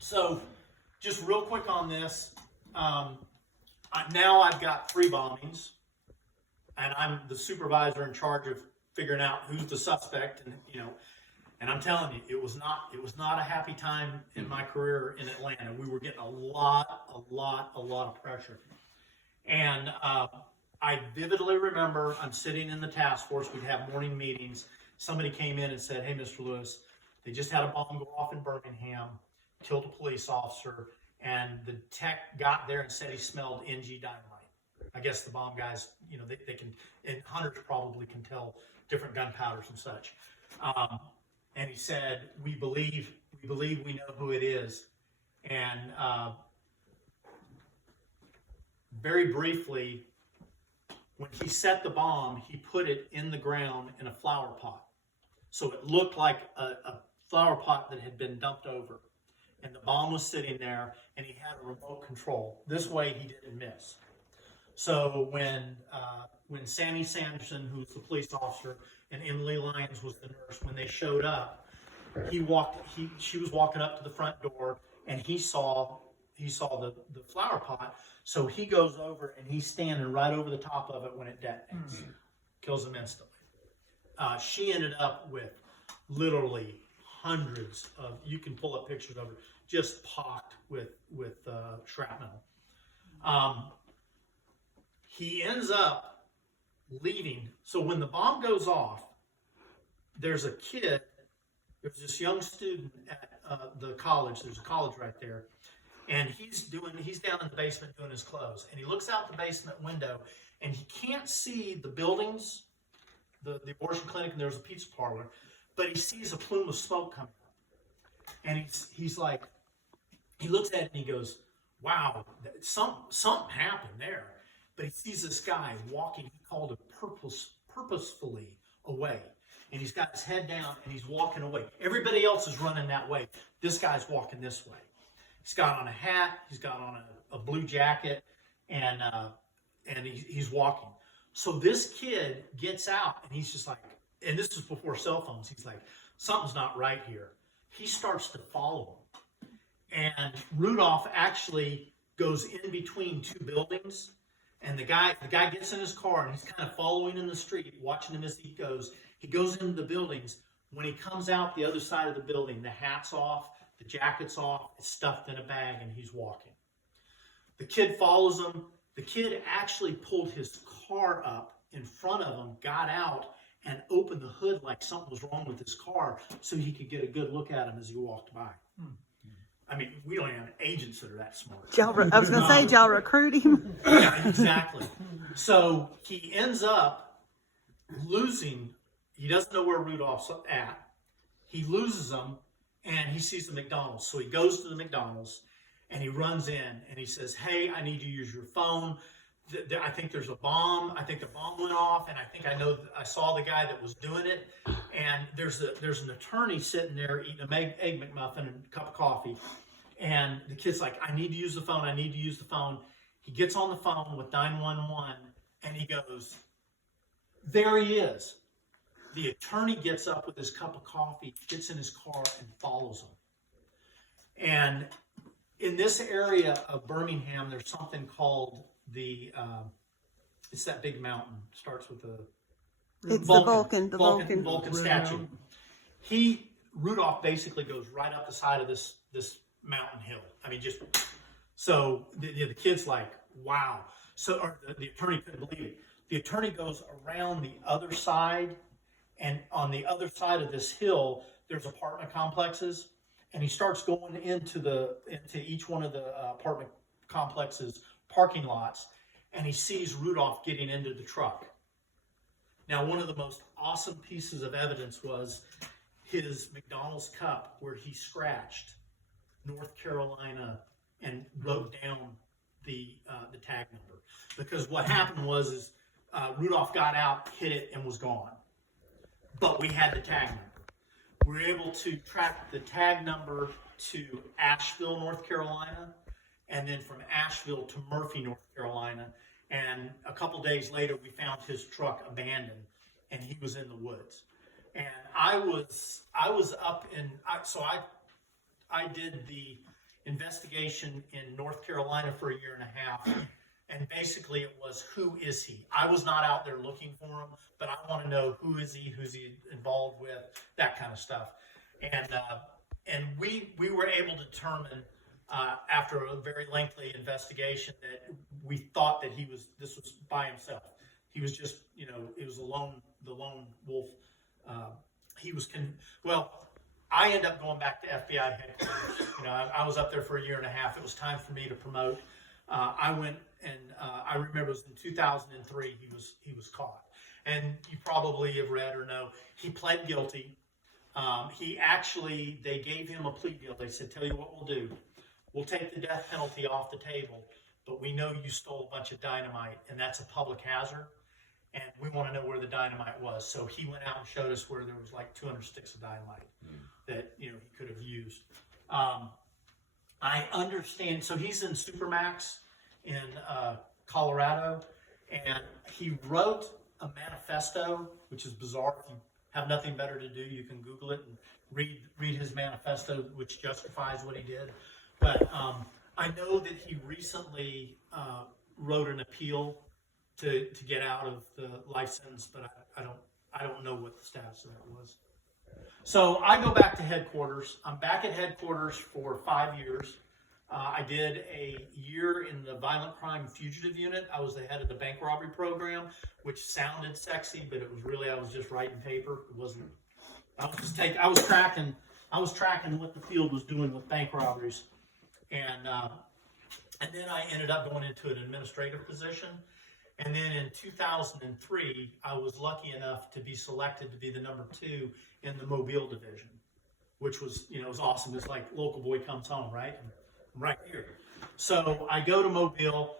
So, just real quick on this. Now I've got 3 bombings, and I'm the supervisor in charge of figuring out who's the suspect, and I'm telling you, it was not a happy time in my career in Atlanta. We were getting a lot of pressure, and I vividly remember I'm sitting in the task force. We'd have morning meetings. Somebody came in and said, "Hey, Mr. Lewis, they just had a bomb go off in Birmingham, killed a police officer." And the tech got there and said he smelled NG dynamite. I guess the bomb guys, they can, and hunters probably can tell different gunpowders and such. And he said, we believe we know who it is. And very briefly, when he set the bomb, he put it in the ground in a flower pot. So it looked like a flower pot that had been dumped over. And the bomb was sitting there, and he had a remote control. This way, he didn't miss. So when Sammy Sanderson, who was the police officer, and Emily Lyons was the nurse, when they showed up, she was walking up to the front door, and he saw the flower pot. So he goes over, and he's standing right over the top of it when it detonates, kills him instantly. She ended up with literally hundreds of, you can pull up pictures of her, just pocked with shrapnel. He ends up leaving. So when the bomb goes off, there's this young student at the college. There's a college right there. And he's down in the basement doing his clothes. And he looks out the basement window, and he can't see the buildings, the abortion clinic, and there's a pizza parlor. But he sees a plume of smoke coming up. And he's like, he looks at it and he goes, wow, something happened there. But he sees this guy walking, he called it purposefully away. And he's got his head down and he's walking away. Everybody else is running that way. This guy's walking this way. He's got on a hat, he's got on a blue jacket, and he's walking. So this kid gets out and he's just like, and this is before cell phones, he's like, something's not right here. He starts to follow him. And Rudolph actually goes in between 2 buildings, and the guy gets in his car and he's kind of following in the street, watching him as he goes. He goes into the buildings. When he comes out the other side of the building, the hat's off, the jacket's off, it's stuffed in a bag, and he's walking. The kid follows him. The kid actually pulled his car up in front of him, got out, and opened the hood like something was wrong with his car so he could get a good look at him as he walked by. I mean, we don't have agents that are that smart. I was going to say, did y'all recruit him? Yeah, exactly. So he ends up losing. He doesn't know where Rudolph's at. He loses him, and he sees the McDonald's. So he goes to the McDonald's, and he runs in, and he says, hey, I need to use your phone. I think there's a bomb. I think the bomb went off, and I saw the guy that was doing it. And there's an attorney sitting there eating an egg McMuffin and a cup of coffee. And the kid's like, I need to use the phone. I need to use the phone. He gets on the phone with 911, and he goes, there he is. The attorney gets up with his cup of coffee, gets in his car, and follows him. And in this area of Birmingham, there's something called it's that big mountain. Starts with It's Vulcan. the Vulcan. Vulcan statue. Rudolph basically goes right up the side of this mountain hill. I mean, just so the kid's like, wow. So the attorney couldn't believe it. The attorney goes around the other side, and on the other side of this hill, there's apartment complexes, and he starts going into each one of the apartment complexes parking lots, and he sees Rudolph getting into the truck. Now, one of the most awesome pieces of evidence was his McDonald's cup where he scratched North Carolina and wrote down the tag number. Because what happened was Rudolph got out, hit it, and was gone. But we had the tag number. We were able to track the tag number to Asheville, North Carolina, and then from Asheville to Murphy, North Carolina. And a couple days later, we found his truck abandoned, and he was in the woods. And I was up in, I did investigation in North Carolina for a year and a half. And basically it was, who is he? I was not out there looking for him, but I want to know, who is he? Who's he involved with? That kind of stuff. And we were able to determine, after a very lengthy investigation, that we thought that this was by himself. He was just, it was the lone wolf. I ended up going back to FBI headquarters. I was up there for a year and a half. It was time for me to promote. I went and I remember it was in 2003 he was caught. And you probably have read or know, he pled guilty. They gave him a plea deal. They said, tell you what we'll do. We'll take the death penalty off the table, but we know you stole a bunch of dynamite, and that's a public hazard, and we want to know where the dynamite was. So he went out and showed us where there was like 200 sticks of dynamite that he could have used. I understand. So he's in Supermax in Colorado, and he wrote a manifesto, which is bizarre. If you have nothing better to do, you can Google it and read his manifesto, which justifies what he did. But I know that he recently wrote an appeal to get out of the life sentence, but I don't know what the status of that was. So I go back to headquarters. I'm back at headquarters for 5 years. I did a year in the violent crime fugitive unit. I was the head of the bank robbery program, which sounded sexy, but it was really, I was just writing paper. It wasn't. I was tracking what the field was doing with bank robberies, and then I ended up going into an administrative position. And then in 2003, I was lucky enough to be selected to be the number 2 in the Mobile division, which was, it was awesome. It's like local boy comes home, right? And I'm right here. So I go to Mobile.